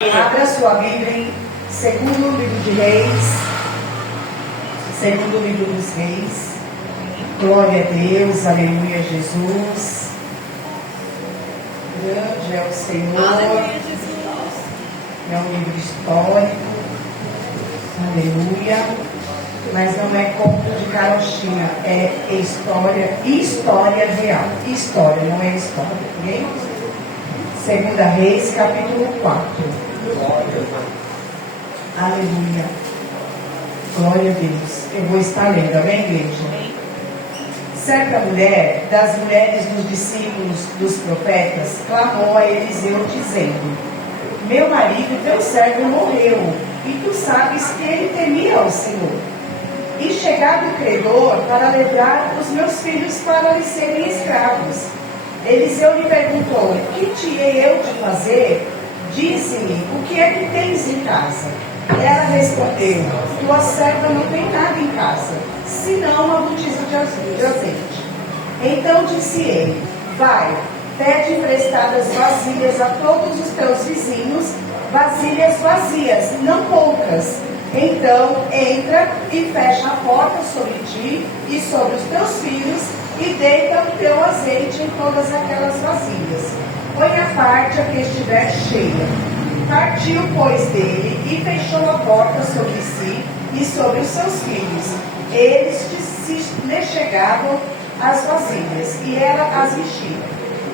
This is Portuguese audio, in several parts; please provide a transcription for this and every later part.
Abra sua Bíblia em segundo livro de Reis, segundo livro dos Reis. Glória a Deus, aleluia, Jesus. Grande é o Senhor. Aleluia, Jesus. É um livro histórico, aleluia. Mas não é conto de carochinha, é história real. História, não é história, ok? Segunda Reis, capítulo 4. Aleluia. Glória a Deus. Eu vou estar lendo, amém, igreja? Certa mulher, das mulheres dos discípulos dos profetas, clamou a Eliseu, dizendo: meu marido, teu servo, morreu, e tu sabes que ele temia ao Senhor. E chegado o credor para levar os meus filhos para lhe serem escravos. Eliseu lhe perguntou: que te hei eu de fazer? Disse-me: o que é que tens em casa? Ela respondeu: tua serva não tem nada em casa, senão uma botija de azeite. Então disse ele: vai, pede emprestadas vasilhas a todos os teus vizinhos, vasilhas vazias, não poucas. Então entra e fecha a porta sobre ti e sobre os teus filhos, e deita o teu azeite em todas aquelas vasilhas. Põe a parte a que estiver cheia. Partiu, pois, dele, e fechou a porta sobre si e sobre os seus filhos. Eles lhe chegavam as vasilhas, e ela as enchia.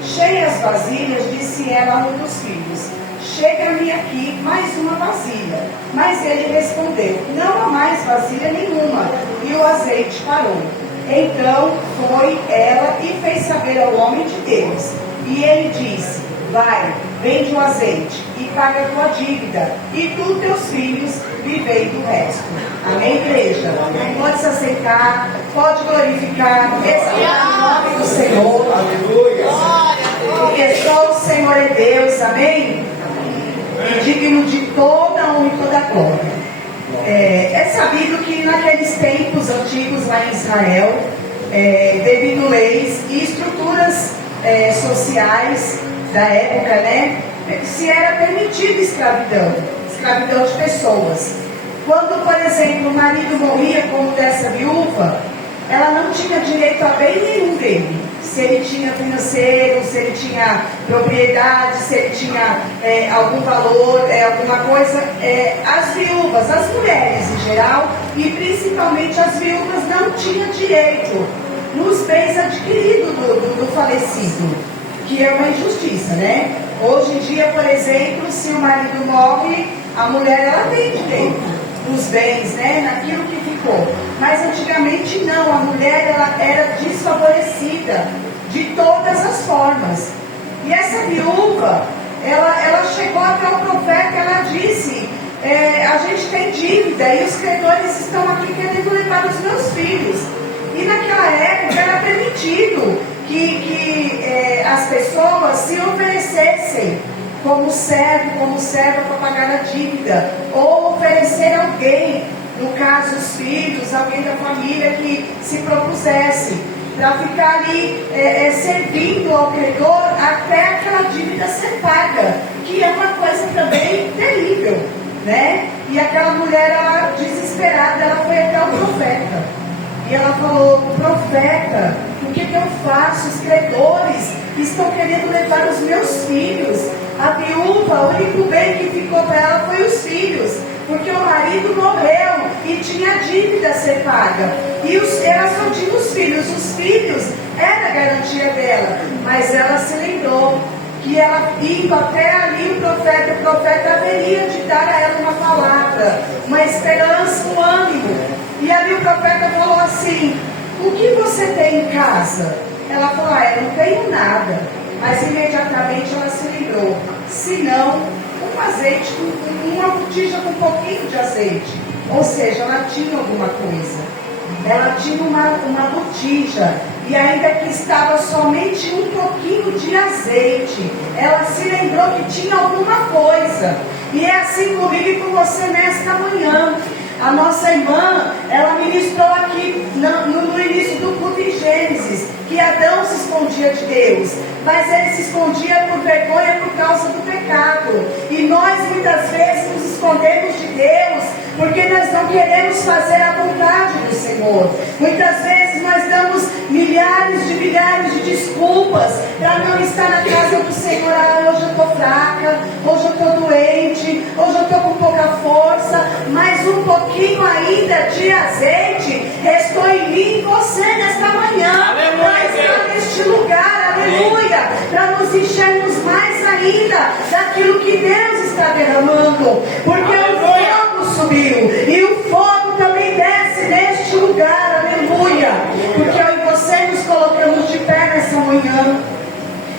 Cheias as vasilhas, disse ela a um dos filhos: chega-me aqui mais uma vasilha. Mas ele respondeu: não há mais vasilha nenhuma. E o azeite parou. Então foi ela e fez saber ao homem de Deus. E ele disse: vai, vende o azeite e paga a tua dívida, e tu, teus filhos, vivei do resto. Amém, igreja? Amém. Pode se aceitar, pode glorificar, exaltar o nome do Senhor. Aleluia. Porque só o Senhor é Deus, amém? E digno de toda honra e toda glória. É sabido que naqueles tempos antigos lá em Israel, devido leis e estruturas sociais da época, né, se era permitida escravidão de pessoas. Quando, por exemplo, o marido morria, como dessa viúva, ela não tinha direito a bem nenhum dele. Se ele tinha financeiro, se ele tinha propriedade, se ele tinha algum valor, alguma coisa. As viúvas, as mulheres em geral, e principalmente as viúvas, não tinham direito nos bens adquiridos do falecido, que é uma injustiça, né? Hoje em dia, por exemplo, se o marido morre, a mulher ela tem direito nos bens, né? Naquilo que ficou. Mas antigamente não, a mulher ela era desfavorecida de todas as formas. E essa viúva, ela chegou até o profeta, ela disse: a gente tem dívida e os credores estão aqui querendo levar os meus filhos. E naquela época era permitido que as pessoas se oferecessem como servo, como serva para pagar a dívida, ou oferecer alguém, no caso os filhos, alguém da família que se propusesse, para ficar ali servindo ao credor até aquela dívida ser paga, que é uma coisa também terrível, né? E aquela mulher, ela, desesperada, ela foi até o profeta, e ela falou: profeta, o que eu faço? Os credores estão querendo levar os meus filhos. A viúva, o único bem que ficou para ela foi os filhos, porque o marido morreu e tinha dívida a ser paga. E ela só tinha os filhos era a garantia dela. Mas ela se lembrou que ela indo até ali o profeta haveria de dar a ela uma palavra, uma esperança, um ânimo. E ali o profeta falou assim: o que você tem em casa? Ela falou: eu não tenho nada. Mas imediatamente ela se lembrou: senão um azeite, uma botija com um pouquinho de azeite. Ou seja, ela tinha alguma coisa. Ela tinha uma botija, e ainda que estava somente um pouquinho de azeite, ela se lembrou que tinha alguma coisa. E é assim comigo e com você nesta manhã. A nossa irmã, ela ministrou aqui no início do culto em Gênesis, que Adão se escondia de Deus, mas ele se escondia por vergonha por causa do pecado. E nós muitas vezes nos escondemos de Deus porque nós não queremos fazer a vontade do Senhor. Muitas vezes nós damos milhares de desculpas para não estar na casa do Senhor. Ah, hoje eu estou fraca, hoje eu estou doente, hoje eu estou com pouca força, mas um pouquinho ainda de azeite restou em mim e em você nesta manhã, para estar neste lugar, aleluia, para nos enchermos mais ainda daquilo que Deus está derramando, porque o fogo subiu e o fogo também desce neste lugar, aleluia, porque eu e você nos colocamos de pé nessa manhã.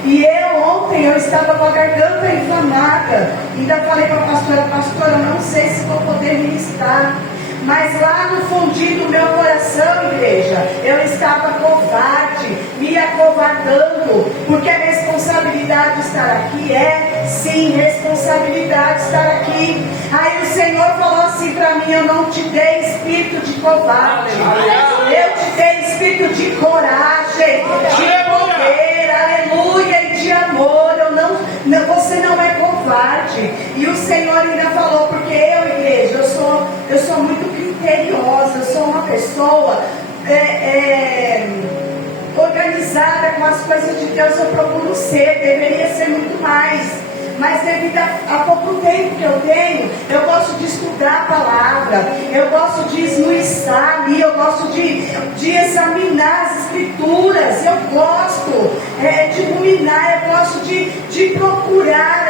E ontem eu estava com a garganta inflamada, ainda falei para a pastora, eu não sei se vou poder ministrar, mas lá no fundinho do meu coração, igreja, eu estava covarde, me acovardando, porque a responsabilidade de estar aqui é, sim, responsabilidade de estar aqui. Aí o Senhor falou assim para mim: eu não te dei espírito de covarde, eu te dei espírito de coragem, de poder, aleluia, e de amor. Você não é covarde. E o Senhor ainda falou, porque eu, igreja, eu sou muito criteriosa, eu sou uma pessoa organizada com as coisas de Deus. Eu procuro ser, deveria ser muito mais, mas devido a pouco tempo que eu tenho, eu gosto de estudar a palavra, eu gosto de esmiuçar ali, eu gosto de examinar as escrituras, eu gosto de ruminar, eu gosto de procurar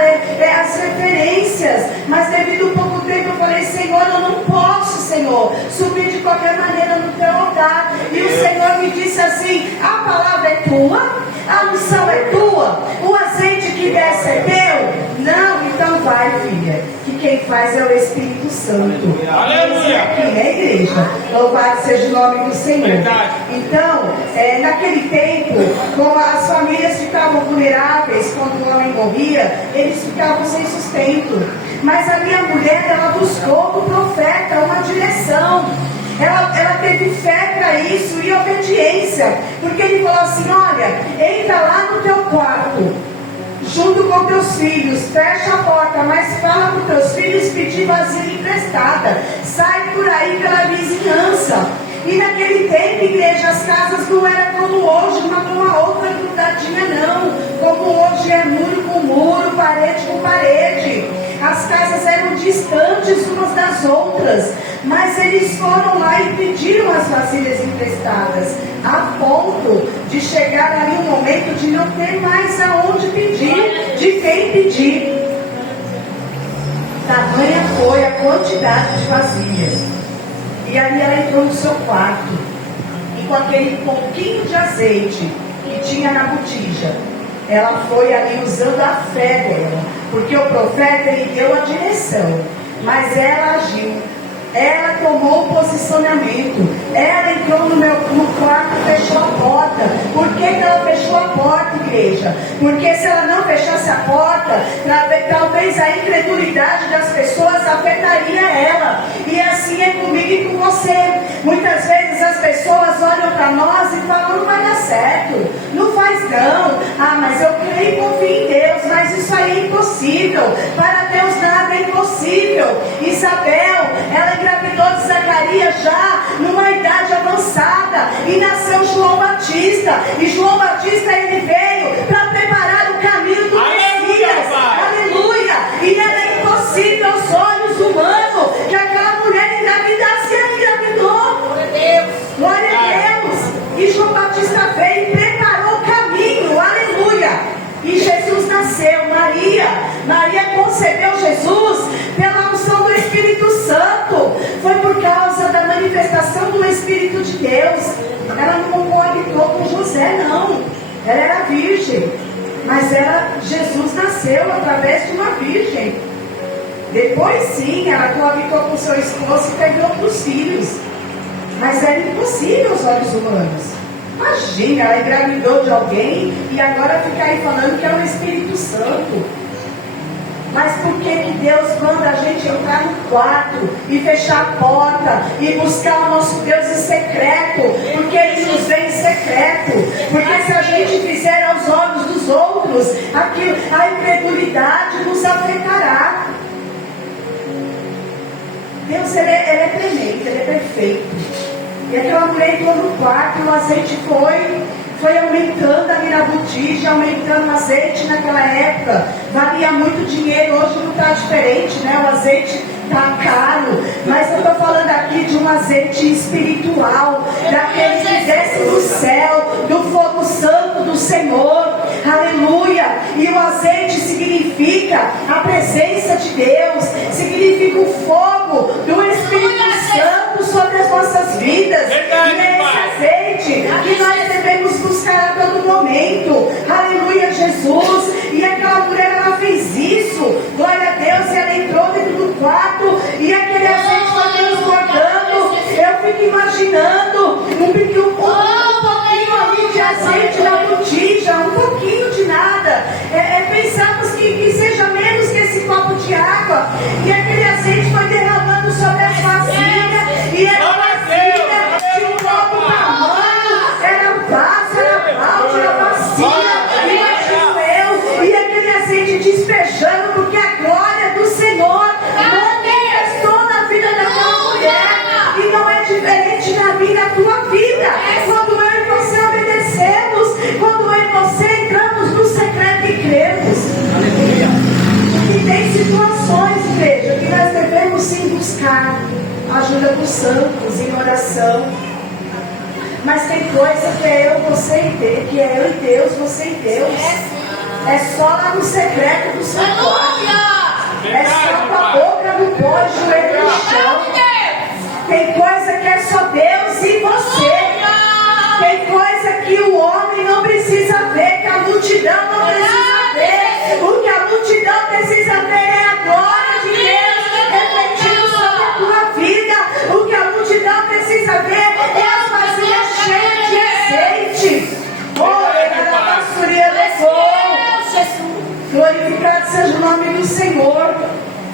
as referências, mas devido a pouco tempo eu falei: Senhor, eu não posso, Senhor, subir de qualquer maneira no teu altar. E o Senhor me disse assim: a palavra é tua, a unção é tua, o azeite que desce é teu. Não, então vai, filha, que quem faz é o Espírito Santo. Aleluia! Aqui, né, igreja? Louvado seja o nome do Senhor. Verdade. Então, naquele tempo, como as famílias ficavam vulneráveis quando o homem morria, eles ficavam sem sustento. Mas a minha mulher, ela buscou do profeta uma direção. Ela teve fé para isso e obediência, porque ele falou assim: olha, entra lá no teu quarto, junto com teus filhos, fecha a porta, mas fala para os teus filhos pedir vasilha emprestada, sai por aí pela vizinhança. E naquele tempo, igreja, as casas não eram como hoje, uma com a outra grudadinha, não. Como hoje é muro com muro, parede com parede. As casas eram distantes umas das outras, mas eles foram lá e pediram as vasilhas emprestadas, a ponto de chegar ali um momento de não ter mais aonde pedir, de quem pedir. Tamanha foi a quantidade de vasilhas. E aí ela entrou no seu quarto, e com aquele pouquinho de azeite que tinha na botija, ela foi ali usando a fé dela, porque o profeta, ele deu a direção, mas ela agiu, ela tomou o posicionamento, ela entrou no quarto e fechou a porta. Por que ela fechou a porta, igreja? Porque se ela não fechasse a porta, talvez a incredulidade das pessoas afetaria ela. E assim é comigo e com você. Muitas vezes as pessoas olham para nós e falam: não vai dar certo, não faz não. Ah, mas eu creio e confio em Deus, mas isso aí é impossível. Para Deus nada é impossível. Isabel, ela engravidou de Zacarias já numa idade avançada, e nasceu João Batista. E João Batista, ele veio para preparar o caminho do Messias. Aleluia! E era impossível aos olhos humanos que aquela mulher engravidasse, e ela engravidou. Glória a Deus! Glória a Deus! E João Batista veio e preparou o caminho. Aleluia! E Jesus nasceu. Maria concebeu Jesus pela unção do Espírito Santo. Foi por causa da manifestação do Espírito de Deus. Ela não coabitou com José, não. Ela era virgem, mas Jesus nasceu através de uma virgem. Depois sim, ela coabitou com seu esposo e teve outros filhos, mas era impossível aos olhos humanos. Imagina, ela engravidou de alguém e agora fica aí falando que é o Espírito Santo. Mas por que Deus manda a gente gente entrar no quarto e fechar a porta e buscar o nosso Deus em secreto, porque Ele nos vê em secreto. Porque se a gente fizer aos olhos dos outros, aquilo, a incredulidade nos afetará. Deus, ele é tremendo, Ele é perfeito. E aquela mulher entrou no quarto e o azeite foi aumentando ali na botija, aumentando o azeite naquela época. Valia muito dinheiro, hoje não está diferente, né? O azeite está caro. Mas eu estou falando aqui de um azeite espiritual, daquele que desce do céu, do fogo santo do Senhor. Aleluia! E o azeite significa a presença de Deus, significa o fogo do Espírito Santo sobre as nossas vidas. E é esse azeite que nós devemos buscar a todo momento. Aleluia, Jesus! E aquela mulher, ela fez isso, glória a Deus, e ela entrou dentro do quarto e aquele azeite foi transbordando. Eu fico imaginando um pouquinho ali de azeite na botija, um pouquinho de nada. Pensamos que seja menos que esse copo de água, e aquele azeite foi derramando sobre as vasilhas, e era vasilha de um copo tamanho, era vaso, era balde, era bacia, imagino eu, e aquele azeite despejando, porque a glória do Senhor manifestou na vida daquela mulher, e não é diferente na vida, na tua vida. Quando eu e você obedecemos, quando eu e você entramos no secreto e cremos. E tem situações, igreja, que nós devemos sim buscar a ajuda dos santos em oração. Mas tem coisa que é eu, você e Deus, que é eu e Deus, você e Deus. É só lá no secreto do seu quarto. É só com a boca no pó e joelho no chão. Tem coisa que é só Deus e você. Tem coisa que o homem não precisa ver, que a multidão não precisa ver. O que a multidão precisa ver é a glória de Deus refletindo sobre a tua vida. O que a multidão precisa ver é as vasilhas cheias de azeite. Glorificado seja o nome do Senhor.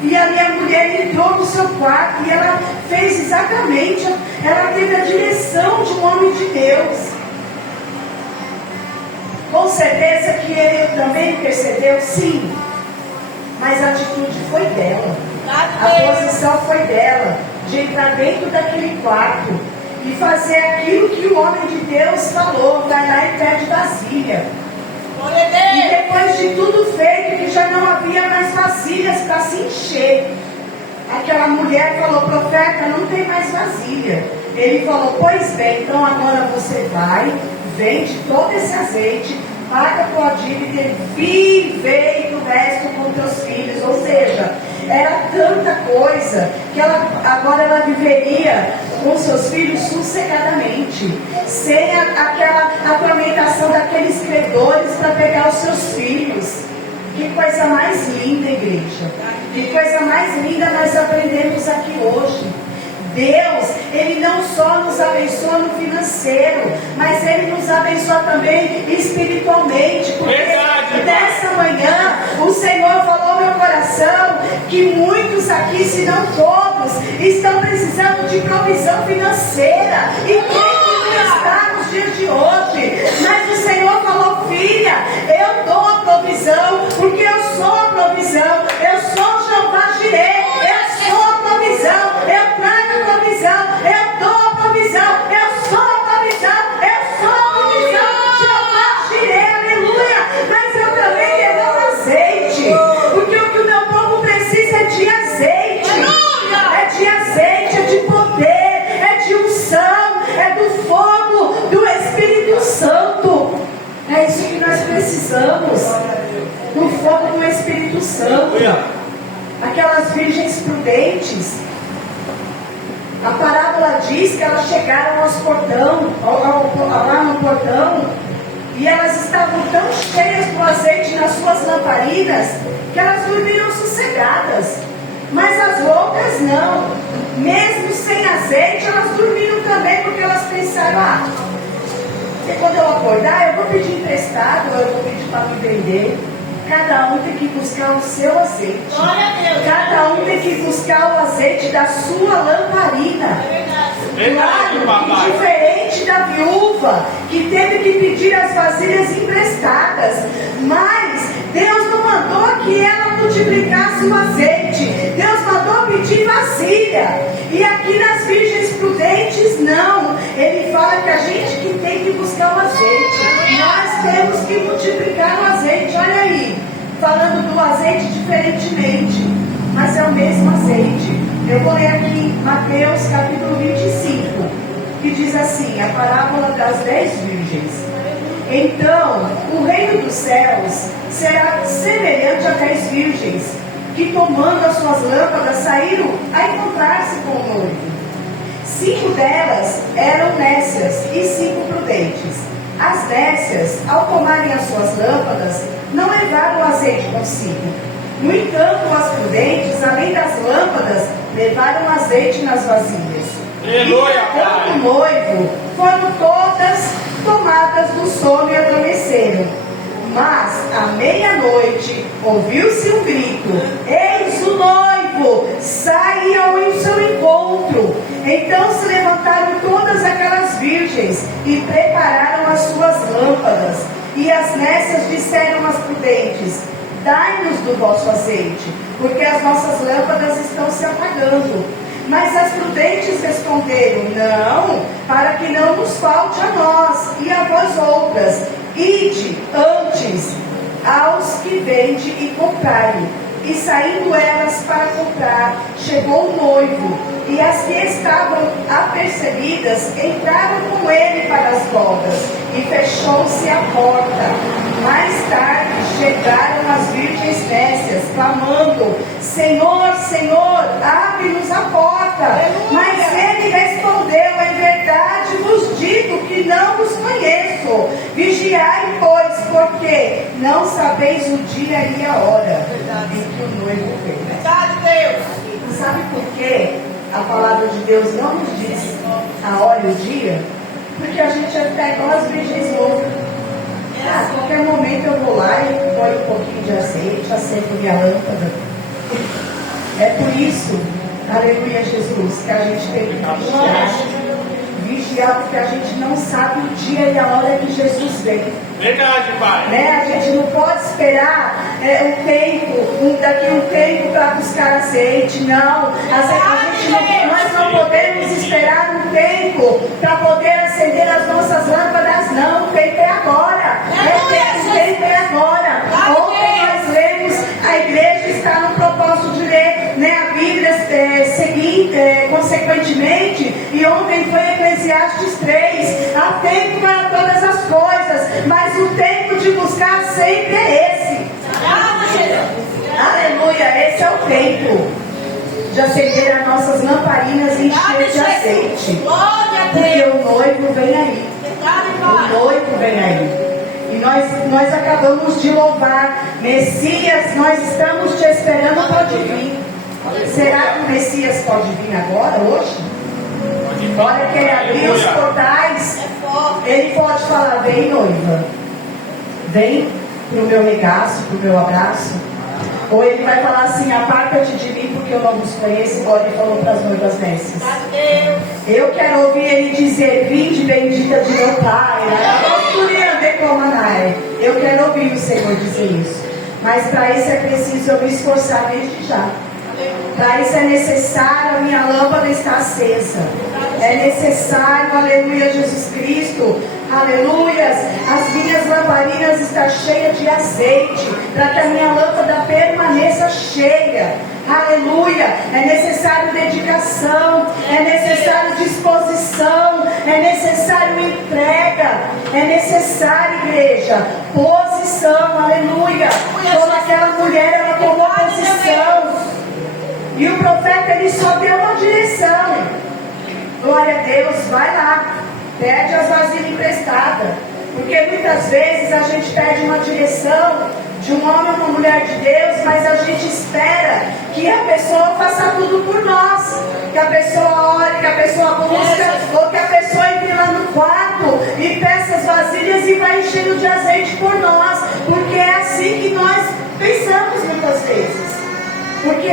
E ali a mulher entrou no seu quarto e ela fez exatamente, ela teve a direção de um homem de Deus. Com certeza que ele também percebeu, sim, mas a atitude foi dela, a posição foi dela, de entrar dentro daquele quarto e fazer aquilo que o homem de Deus falou: vai lá e pede vasilha. E depois de tudo feito, que já não havia mais vasilhas para se encher, aquela mulher falou: profeta, não tem mais vasilha. Ele falou: pois bem, então agora você vai, vende todo esse azeite, paga a tua dívida e vive o resto com teus filhos. Ou seja, era tanta coisa que agora ela viveria com seus filhos sossegadamente, sem aquela atormentação daqueles credores para pegar os seus filhos. Que coisa mais linda, igreja. Que coisa mais linda nós aprendemos aqui hoje. Deus, Ele não só nos abençoa no financeiro, mas Ele nos abençoa também espiritualmente. Porque nessa manhã o Senhor falou ao meu coração que muitos aqui, se não todos, estão precisando de provisão financeira. E quem não está nos dias de hoje? Mas o Senhor falou: filha, eu dou a provisão, porque eu sou a provisão. Eu sou Jeová Jireh, eu sou a provisão. Eu trago a provisão, eu dou a provisão, eu sou a provisão, eu sou a provisão. Jeová Jireh, aleluia. Mas eu também derramo azeite, porque o que o meu povo precisa é de azeite. É de azeite, é de poder, é de unção, é do fogo do Espírito Santo. É isso que nós precisamos, do fogo do Espírito Santo. Aquelas virgens prudentes, a parábola diz que elas chegaram aos portão, lá no portão, e elas estavam tão cheias do azeite nas suas lamparinas que elas dormiram sossegadas. Mas as loucas não, mesmo sem azeite elas dormiram também, porque elas pensaram: porque quando eu acordar eu vou pedir emprestado, ou eu vou pedir para me vender. cada um tem que buscar o seu azeite. Cada um tem que buscar o azeite da sua lamparina. Claro, diferente da viúva que teve que pedir as vasilhas emprestadas, mas Deus não mandou que ela multiplicasse o azeite. Deus mandou pedir vasilha. E aqui nas virgens prudentes não. Ele fala que a gente que tem que buscar o azeite. Nós temos que multiplicar o azeite. Olha aí, falando do azeite diferentemente, mas é o mesmo azeite. Eu vou ler aqui Mateus capítulo 25, que diz assim, a parábola das 10 virgens. Então, o reino dos céus será semelhante a 10 virgens, que tomando as suas lâmpadas saíram a encontrar-se com o noivo. 5 delas eram nécias e 5 prudentes. As nécias, ao tomarem as suas lâmpadas, não levaram azeite consigo. No entanto, as prudentes, além das lâmpadas, levaram azeite nas vasilhas. E o noivo, foram todas tomadas do sono e adormeceram. Mas, à meia-noite, ouviu-se um grito: eis o noivo, saiam em seu encontro. Então se levantaram todas aquelas virgens e prepararam as suas lâmpadas. E as nécias disseram às prudentes: dai-nos do vosso azeite, porque as nossas lâmpadas estão se apagando. Mas as prudentes responderam: não, para que não nos falte a nós e a vós outras. Ide antes aos que vende e comprai. E saindo elas para comprar, chegou o noivo, e as que estavam apercebidas entraram com ele para as bodas, e fechou-se a porta. Mais tarde chegaram as virgens nécias, clamando: Senhor, Senhor, abre-nos a porta. Mas ele respondeu: em verdade vos digo que não vos conheço. Vigiai, pois, porque não sabeis o dia e a hora em que o noivo vem. Verdade, Deus. Sabe por quê a palavra de Deus não nos diz a hora e o dia? Porque a gente é até igual as virgens loucas. A qualquer momento eu vou lá e ponho um pouquinho de azeite, acendo minha lâmpada. É por isso, aleluia Jesus, que a gente tem que vigiar. Vigiar, porque a gente não sabe o dia e a hora que Jesus vem. Verdade, Pai. A gente não pode esperar daqui um tempo para buscar azeite, não. Nós não podemos esperar um tempo para poder acender as nossas lâmpadas, não. O tempo é agora. O tempo é agora. Ontem nós lemos, a igreja está no propósito de ler a Bíblia seguinte, consequentemente, e ontem foi Eclesiastes 3. Há tempo para todas as coisas, mas o tempo de buscar sempre é esse. Aleluia, esse é o tempo de acender as nossas lamparinas e encher de azeite. Porque o noivo vem aí. O noivo vem aí. E nós acabamos de louvar. Messias, nós estamos te esperando, pode vir. Será que o Messias pode vir agora, hoje? Olha que ele abriu os portais. Ele pode falar: vem, noiva, vem para o meu regaço, para o meu abraço. Ou ele vai falar assim: aparta-te de mim, porque eu não vos conheço, igual ele falou para as noivas nécias. Eu quero ouvir ele dizer: vinde bendita de meu Pai. Eu quero ouvir o Senhor dizer isso. Mas para isso é preciso eu me esforçar desde já. Para isso é necessário a minha lâmpada estar acesa. É necessário, aleluia, Jesus Cristo, aleluias, as minhas lamparinas estão cheias de azeite, para que a minha lâmpada permaneça cheia. Aleluia, é necessário dedicação, é necessário disposição, é necessário entrega, é necessário, igreja, posição, aleluia. Como aquela mulher, ela tomou posição. E o profeta, ele só deu uma direção. Glória a Deus, vai lá, pede as vasilhas emprestadas. Porque muitas vezes a gente pede uma direção de um homem ou uma mulher de Deus, mas a gente espera que a pessoa faça tudo por nós. Que a pessoa ore, que a pessoa busca, ou que a pessoa entre lá no quarto e peça as vasilhas e vai enchendo de azeite por nós. Porque é assim que nós Pensamos muitas vezes. Porque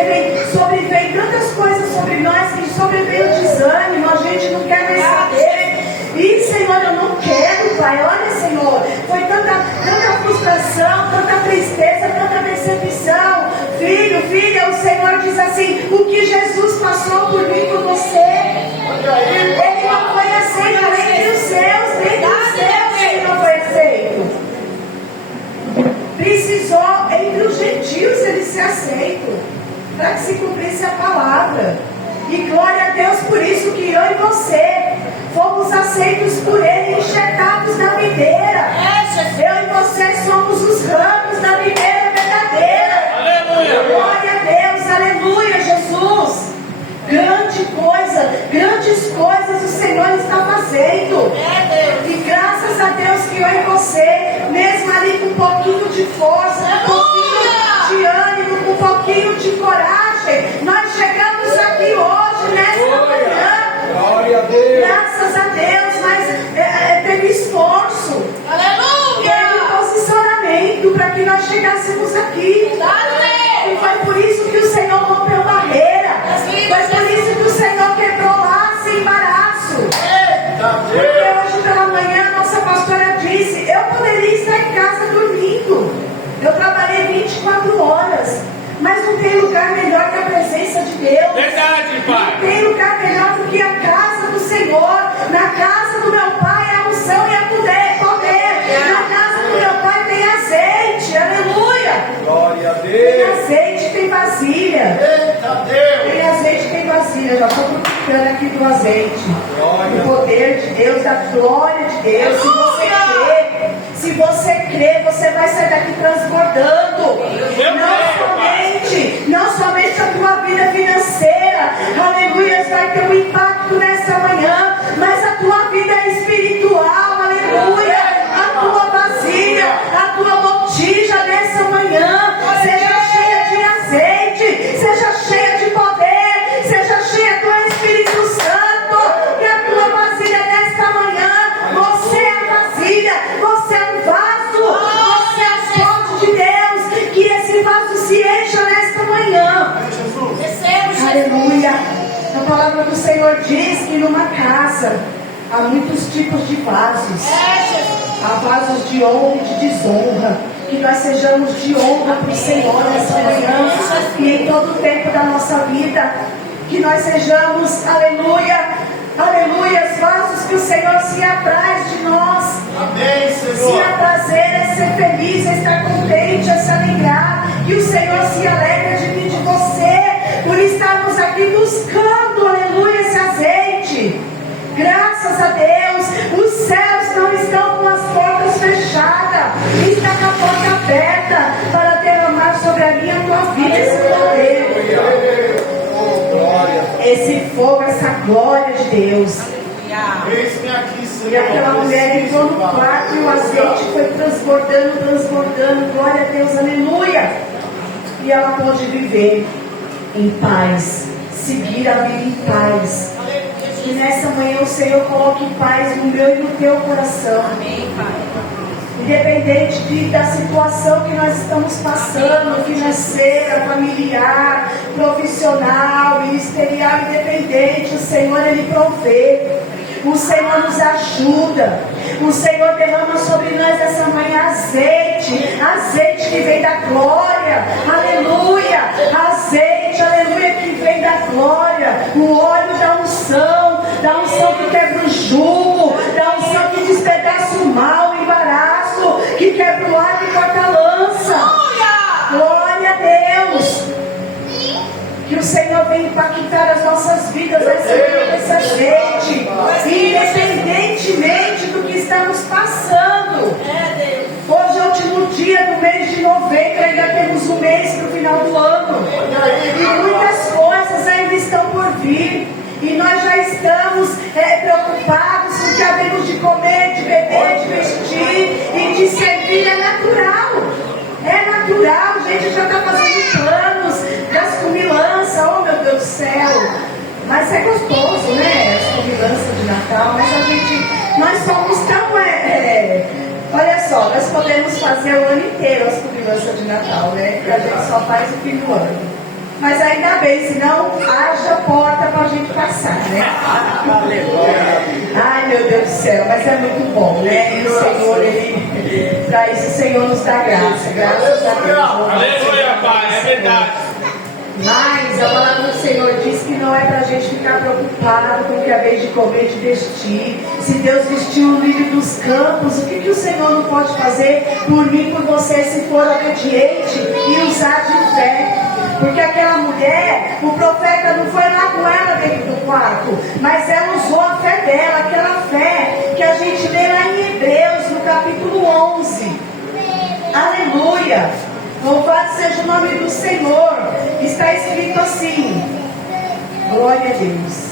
sobrevém tantas coisas sobre nós, que sobrevém o desânimo, a gente não quer mais saber. E Senhor, eu não quero, Pai. Olha, Senhor, foi tanta frustração, tanta tristeza, tanta decepção. Filho, filha, o Senhor diz assim: o que Jesus passou por mim, por você, Ele não foi aceito entre os seus, Ele não foi aceito. Precisou entre os gentios ele ser aceito, para que se cumprisse a palavra. E glória a Deus por isso, que eu e você fomos aceitos por Ele, enxertados na videira. Eu e você somos os ramos da videira verdadeira. Aleluia. Glória a Deus, aleluia, Jesus. Grande coisa, grandes coisas o Senhor está fazendo. E graças a Deus que eu e você, mesmo ali com um pouquinho de força, com um pouquinho de ânimo, com um pouquinho de coragem, nós chegamos aqui hoje, nesta manhã. Glória a Deus. Graças a Deus, mas teve esforço. Aleluia. Teve posicionamento para que nós chegássemos aqui. E foi por isso que o Senhor rompeu barreira. Foi por isso que o Senhor quebrou laço e embaraço. Porque hoje pela manhã a nossa pastora disse: eu poderia estar em casa dormindo. Eu trabalhei 24 horas. Mas não tem lugar melhor que a presença de Deus. Verdade, Pai. Não tem lugar melhor do que a casa do Senhor. Na casa do meu Pai é a unção e a poder. Na casa do meu Pai tem azeite. Aleluia. Glória a Deus. Tem azeite, tem vasilha. Eita Deus. Tem azeite, tem vasilha. Já estou ficando aqui do azeite. Glória. O poder de Deus, da glória de Deus. Se você crê, você vai sair daqui transbordando. Não somente a tua vida financeira, aleluia, vai ter um impacto nessa manhã, mas a tua vida espiritual, aleluia, a tua vasilha, a tua botija nessa manhã, seja cheia de azeite, seja cheia de poder, seja cheia do Espírito Santo, que a tua vasilha nesta manhã, você é a vasilha, você é um vaso, você é o pote de Deus, que esse vaso se encha nesta manhã. Aleluia. A palavra do Senhor diz que numa casa há muitos tipos de vasos. Há vasos de honra e de desonra. Que nós sejamos de honra para o Senhor nessa manhã e em todo o tempo da nossa vida. Que nós sejamos, aleluia, aleluia, os vasos que o Senhor se apraz de nós. Amém, Senhor. Se aprazer é ser feliz, é estar contente, é se alegrar. Que o Senhor se alegra de mim, de você, por estarmos aqui buscando, aleluia, esse azeite. Graças a Deus, os céus não estão com as portas fechadas, está com a porta aberta para derramar sobre a minha tua vida esse poder, esse fogo, essa glória de Deus. Eis-me aqui, Senhor. E aquela mulher entrou no quarto e o azeite foi transbordando, glória a Deus, aleluia. E ela pôde viver em paz, seguir a vida em paz. Que nessa manhã o Senhor coloque paz no meu e no teu coração. Amém, Pai. Independente da situação que nós estamos passando, financeira, familiar, profissional, ministerial, independente, o Senhor, Ele provê. O Senhor nos ajuda. O Senhor derrama sobre nós essa manhã azeite que vem da glória, aleluia, azeite, aleluia, que vem da glória, o óleo da unção que quebra o jugo, da unção que despedaça o mal, o embaraço, que quebra o ar e corta a lança. Glória a Deus. Que o Senhor venha impactar as nossas vidas nesse azeite, independentemente do que estamos passando. Hoje é o último dia do mês de novembro, ainda temos um mês para o final do ano. E muitas coisas ainda estão por vir. E nós já estamos preocupados com o que havemos de comer, de beber, de vestir e de servir. É natural, a gente já está fazendo planos das comilanças, oh meu Deus do céu. Mas é gostoso, né? As comilanças de Natal, mas nós somos tão, olha só, nós podemos podemos fazer o ano inteiro as comilanças de Natal, né? Porque a gente só faz o fim do ano. Mas ainda bem, senão haja porta para a gente passar, né? Ai, meu Deus do céu, mas é muito bom, né? E o Senhor, Ele, para isso o Senhor nos dá graça. Graças a Deus. Aleluia, Pai, é verdade. Mas a palavra do Senhor diz que não é para a gente ficar preocupado com o que é vez de comer, de vestir. Se Deus vestiu o lírio dos campos, o que o Senhor não pode fazer por mim, por você, se for obediente e usar de fé? Porque aquela mulher, o profeta não foi lá com ela dentro do quarto, mas ela usou a fé dela, aquela fé que a gente lê lá em Hebreus, no capítulo 11. Aleluia! Louvado seja o nome do Senhor. Está escrito assim: glória a Deus.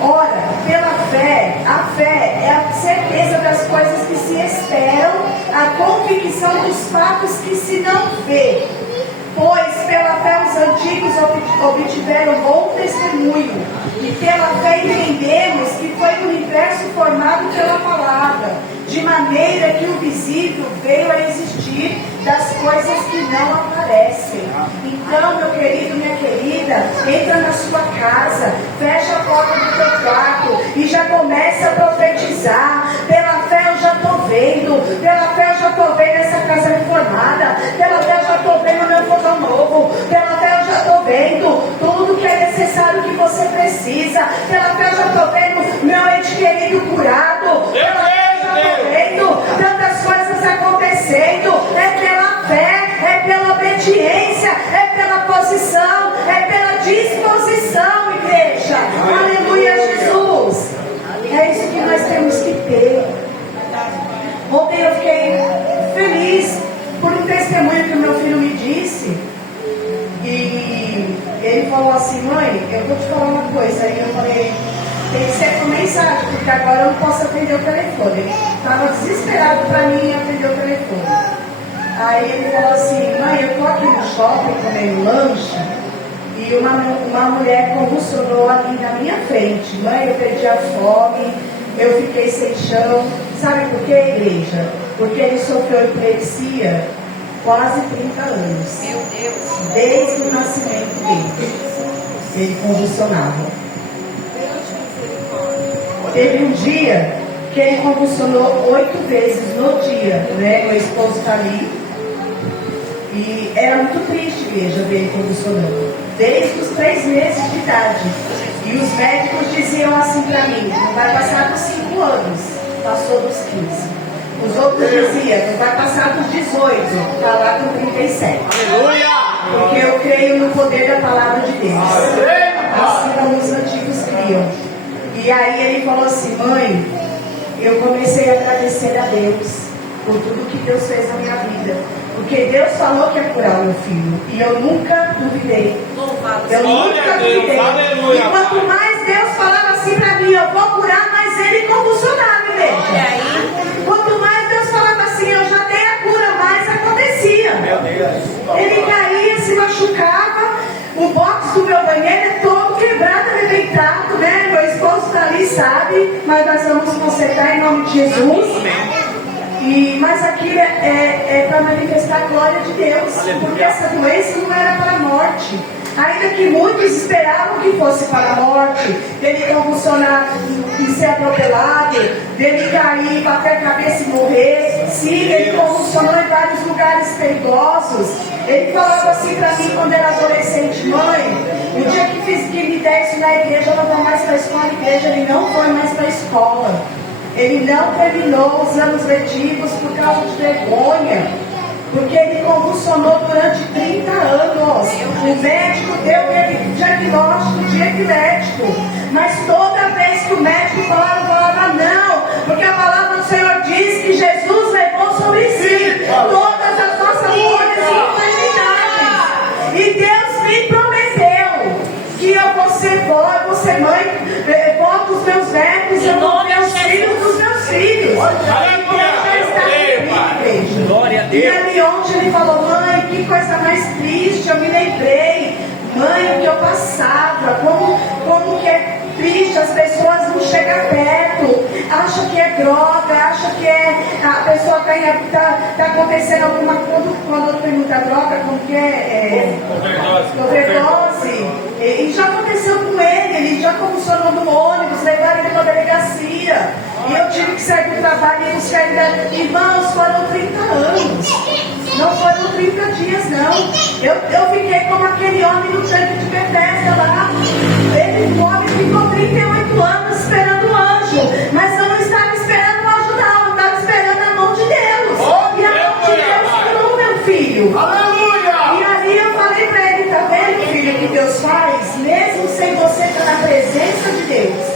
Ora, pela fé, a fé é a certeza das coisas que se esperam, a convicção dos fatos que se não vê. Pois pela fé os antigos obtiveram bom testemunho, e pela fé entendemos que foi o universo formado pela palavra, de maneira que o visível veio a existir das coisas que não aparecem. Então, meu querido, minha querida, entra na sua casa, fecha a porta do teu quarto e já começa a profetizar. Pela fé eu já estou vendo, pela fé eu já estou vendo essa casa reformada, pela fé eu já estou vendo meu fogão novo, pela fé eu já estou vendo tudo que é necessário que você precisa, pela fé eu já estou vendo meu ente querido curado, pela fé eu já estou vendo tantas coisas acontecendo. É pela fé, é pela obediência, é pela posição, é pela disposição, igreja. Aleluia, Jesus. É isso que nós temos que ter. Ontem eu fiquei feliz por um testemunho que o meu filho me disse. E ele falou assim: mãe, eu vou te falar uma coisa. Aí eu falei: tem que ser por mensagem, porque agora eu não posso atender o telefone. Ele estava desesperado para mim atender o telefone. Aí ele falou assim: mãe, eu estou aqui no shopping comendo lanche e uma mulher convulsionou ali na minha frente. Mãe, eu perdi a fome, eu fiquei sem chão. Sabe por quê, igreja? Porque ele sofreu epilepsia quase 30 anos. Meu Deus. Desde o nascimento dele. Ele convulsionava. Teve um dia que ele convulsionou 8 vezes no dia, né? Meu esposo está ali. E era muito triste, igreja, ver ele convulsionando. Desde os 3 meses de idade. E os médicos diziam assim para mim: não vai passar dos 5 anos. Passou dos 15. Os outros diziam: não vai passar dos 18. Está lá com 37. Aleluia! Porque eu creio no poder da palavra de Deus. Assim como os antigos criam. E aí ele falou assim: mãe, eu comecei a agradecer a Deus por tudo que Deus fez na minha vida. Porque Deus falou que ia curar o meu filho. E eu nunca duvidei. Eu nunca duvidei. Aleluia. E quanto mais Deus falava assim para mim: eu vou curar, mais ele convulsionava, igreja. Quanto mais Deus falava assim: eu já dei a cura, mais acontecia. Ele caía, se machucava. O box do meu banheiro é todo quebrado, arrebentado, né? Meu esposo está ali, sabe? Mas nós vamos consertar em nome de Jesus. Mas aquilo é para manifestar a glória de Deus. Porque essa doença não era para a morte. Ainda que muitos esperavam que fosse para a morte, dele convulsionar e ser atropelado, dele cair, bater a cabeça e morrer. Sim, ele convulsionou em vários lugares perigosos. Ele falava assim para mim quando era adolescente: mãe, o dia que me der isso na igreja, eu não vou mais para a escola. Igreja, ele não foi mais para a escola. Ele não terminou os anos letivos por causa de vergonha, porque ele convulsionou durante 30 anos. O médico deu ele diagnóstico de epilético, mas toda vez que o médico falava não, porque a palavra do Senhor diz que Jesus levou sobre si todas as nossas dores e enfermidades. E Deus me prometeu que eu vou ser vó, eu vou ser mãe, vó dos meus netos, eu vou ter os filhos dos meus filhos. E Deus já está comigo, Glória a Deus. E ali ontem ele falou: mãe, que coisa mais triste. Eu me lembrei, mãe, o que eu passava, como que é triste, as pessoas não chegam perto. acha que é droga, acha que a pessoa está acontecendo alguma coisa. Quando eu pergunto a droga, como que é? Overdose. E já aconteceu com ele já funcionou no ônibus, levaram ele para a delegacia. E eu tive que sair do trabalho e buscar ele. Irmãos, foram 30 anos. Não foram 30 dias, não. Eu fiquei como aquele homem no tanque de Bethesda lá. O homem ficou 38 anos esperando o anjo. Mas eu não estava esperando o anjo, não. Eu estava esperando a mão de Deus. E a mão de Deus curou meu filho. Aleluia! E ali eu falei para ele, tá vendo, filho, o que Deus faz? Mesmo sem você estar na presença de Deus.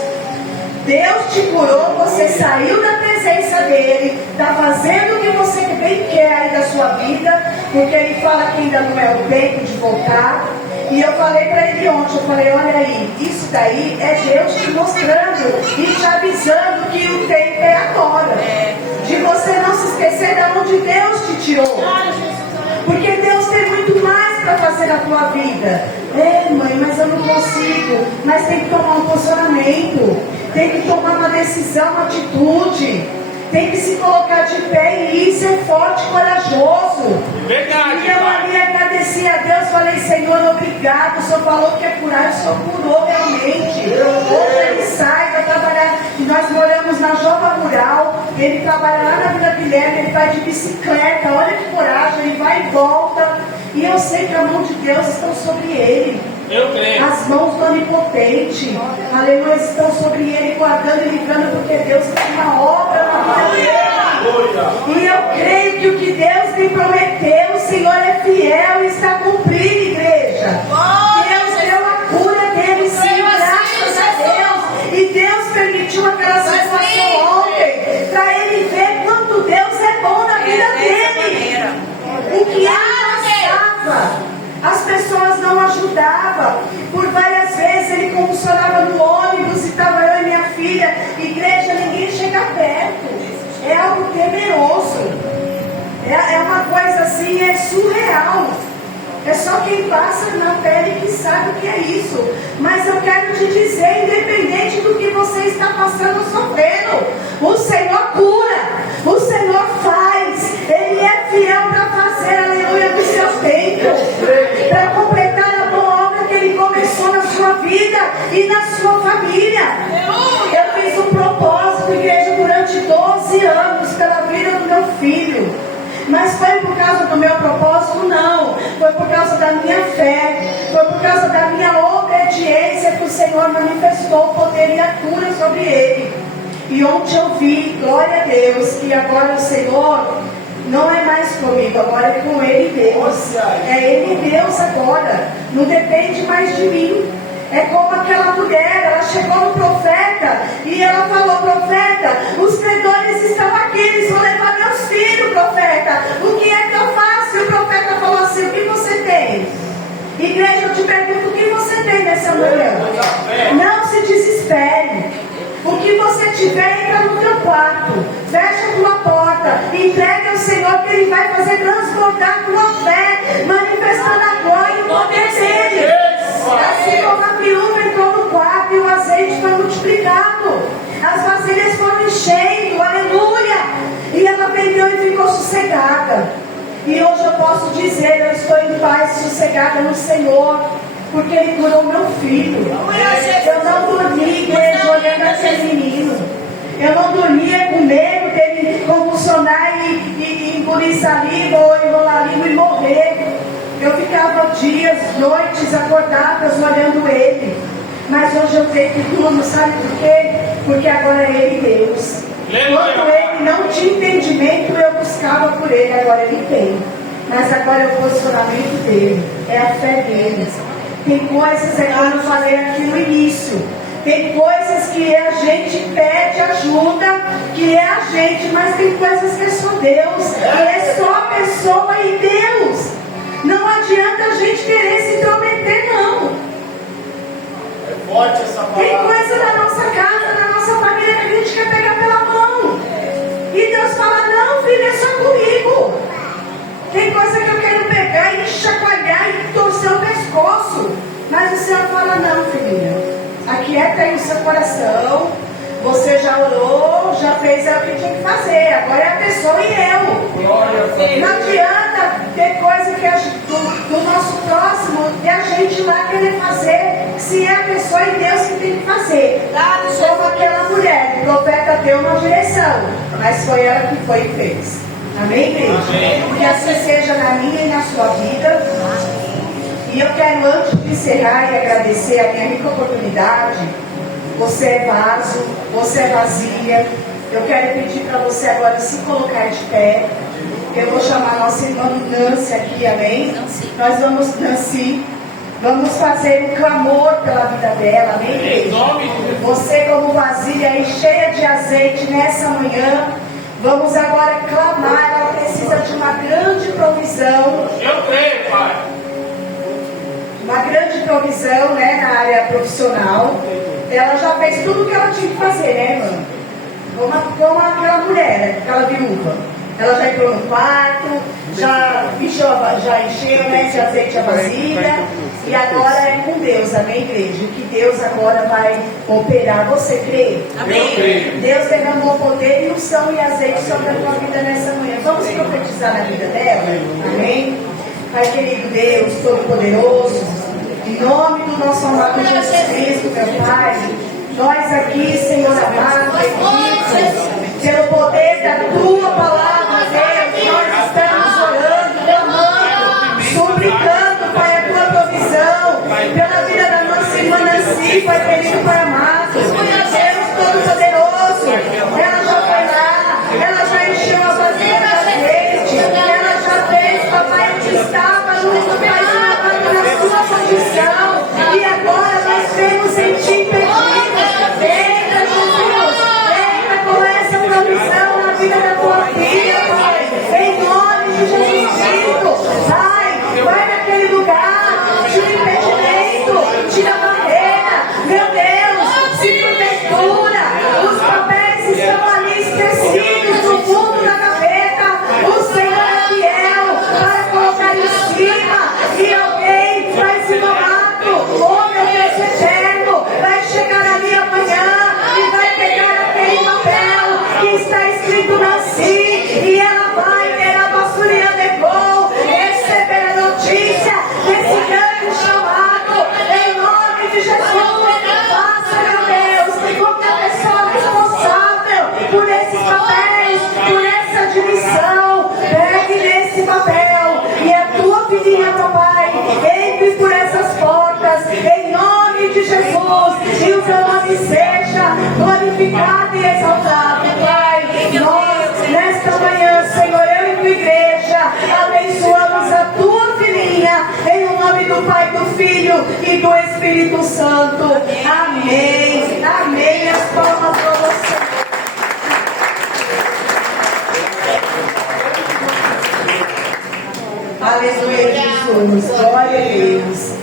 Deus te curou, você saiu da presença dele, está fazendo o que você bem quer aí da sua vida, porque ele fala que ainda não é o tempo de voltar. E eu falei para ele ontem, eu falei, olha aí, isso daí é Deus te mostrando e te avisando que o tempo é agora. De você não se esquecer de onde Deus te tirou. Porque Deus tem muito mais para fazer na tua vida. Mãe, mas eu não consigo. Mas tem que tomar um posicionamento. Tem que tomar uma decisão, uma atitude. Tem que se colocar de pé e ir, ser forte, corajoso. Verdade. E eu ali agradeci a Deus, falei, Senhor, obrigado. O Senhor falou que é curar, o Senhor curou realmente. Hoje ele sai para trabalhar. E nós moramos na Jova Rural. Ele trabalha lá na Vila Guilherme, ele vai de bicicleta. Olha que coragem, ele vai e volta. E eu sei que a mão de Deus está sobre ele. Eu creio. As mãos do Onipotente, aleluia, estão sobre ele, guardando e livrando, porque Deus tem uma obra na vida dele. E eu creio que o que Deus me prometeu, o Senhor é fiel e está cumprindo, igreja. Deus deu a cura dele, sim, graças a Deus. E Deus permitiu aquela situação ontem, para ele ver quanto Deus é bom na vida dele. O que ele passava. As pessoas não ajudavam. Por várias vezes ele consolava no ônibus e estava eu e minha filha. Igreja, ninguém chega perto. É algo temeroso. É uma coisa assim, é surreal. É só quem passa na pele que sabe o que é isso. Mas eu quero te dizer, independente do que você está passando ou sofrendo, o Senhor cura, o Senhor faz. Ele é fiel para fazer, aleluia, no seu tempo, para completar a boa obra que Ele começou na sua vida e na sua família. Eu fiz um propósito, igreja, durante 12 anos pela vida do meu filho. Mas foi por causa do meu propósito? Não. Foi por causa da minha fé. Foi por causa da minha obediência que o Senhor manifestou o poder e a cura sobre ele. E ontem eu vi, glória a Deus, que agora o Senhor não é mais comigo, agora é com Ele Deus. É Ele Deus agora. Não depende mais de mim. É como aquela mulher, ela chegou no profeta e ela falou, profeta, os credores estão aqui, eles vão levar meus filhos, profeta. O que é que eu faço? E o profeta falou assim, o que você tem? Igreja, eu te pergunto, o que você tem nessa manhã? Não se desespere. O que você tiver, entra no teu quarto, fecha a tua porta, entregue ao Senhor que Ele vai fazer transbordar a tua fé, manifestando a glória e o poder dEle. Assim como a viúva entrou no quarto e o azeite foi multiplicado, as vasilhas foram enchendo, aleluia, e ela vendeu e ficou sossegada. E hoje eu posso dizer, eu estou em paz, sossegada no Senhor, porque Ele curou meu filho. Eu não dormi, igreja, olhando aquele menino. Eu não dormia com medo dele convulsionar e engolir saliva ou enrolar a língua e morrer. Eu ficava dias, noites acordadas olhando ele. Mas hoje eu sei que tudo, sabe por quê? Porque agora é Ele Deus. Quando ele não tinha entendimento, eu buscava por ele, agora ele tem. Mas agora é o posicionamento dele, é a fé dele. Tem coisas, é como eu falei aqui no início, tem coisas que a gente pede ajuda, que é a gente, mas tem coisas que é só Deus, e é só a pessoa e Deus. Não adianta a gente querer se intrometer, não. É forte essa palavra. Tem coisa na nossa casa, na nossa família, que a gente quer pegar pela mão. E Deus fala, não, filho, é só comigo. Tem coisa que eu quero pegar e chacoalhar e torcer o pescoço. Mas o Senhor fala, não, filhinha. Aquieta aí o seu coração. Você já orou, já fez o que tinha que fazer. Agora é a pessoa e eu. Não adianta ter coisa do nosso próximo e a gente lá querer fazer, se é a pessoa e Deus que tem que fazer. Como aquela mulher, o profeta deu uma direção, mas foi ela que foi e fez. Amém, igreja? Amém. Que assim seja na minha e na sua vida. E eu quero, antes de encerrar e agradecer a minha rica oportunidade, você é vaso, você é vazia. Eu quero pedir para você agora se colocar de pé. Eu vou chamar a nossa irmã Nancy aqui, amém? Nós vamos, Nancy, vamos fazer um clamor pela vida dela, amém, igreja? Você como vasilha aí, cheia de azeite nessa manhã, vamos agora clamar. Ela precisa de uma grande provisão. Eu creio, Pai. Uma grande provisão, né, na área profissional. Ela já fez tudo o que ela tinha que fazer, né, irmã? Como aquela mulher, aquela viúva. Ela já entrou no quarto, já encheu, né, de azeite a vasilha. E agora é com Deus, amém, igreja? Que Deus agora vai operar. Você crê? Amém. Deus derramou poder e unção e azeite sobre a tua vida nessa manhã. Vamos profetizar na vida dela? Amém? Pai querido Deus, Todo-Poderoso, em nome do nosso amado Jesus Cristo, meu Pai, nós aqui, Senhor amado, pelo poder da tua palavra, Deus, nós estamos orando, clamando, suplicando, Pai, a tua provisão, pela vida da nossa irmã Nancy, Pai querido, Pai amado, Deus Todo-Poderoso, ela já foi lá, ela já encheu a vasilha de azeite, ela já fez, Papai, o que estava no Pai amado, na sua condição, e agora nós temos em ti pedido, venha Jesus, venha com essa provisão na vida da tua filha, Pai, em nome de Jesus Cristo, Pai, vai naquele lugar de impedimento, tira a barreira, meu Deus, se porventura os papéis estão ali esquecidos no fundo da gaveta, o Senhor é fiel para colocar em cima, e alguém vai se nomato, oh meu Deus eterno, vai chegar ali amanhã e vai pegar aquele papel que está escrito Nancy, e ela vai ter a vassoura de gol, receber a notícia desse grande chamado, em nome de Jesus. Faça, meu Deus, como a pessoa responsável por esses papéis, por essa admissão, pegue nesse papel e a tua filhinha, papai, entre por essas portas, em nome de Jesus, e o teu nome seja glorificado e exaltado, Pai. Nós, nesta manhã, Senhor, eu e tua igreja, abençoamos a tua filhinha, em nome do Pai, do Filho e do Espírito Santo. Amém. Amém. As palmas para você. Aleluia, Jesus. Glória a Deus.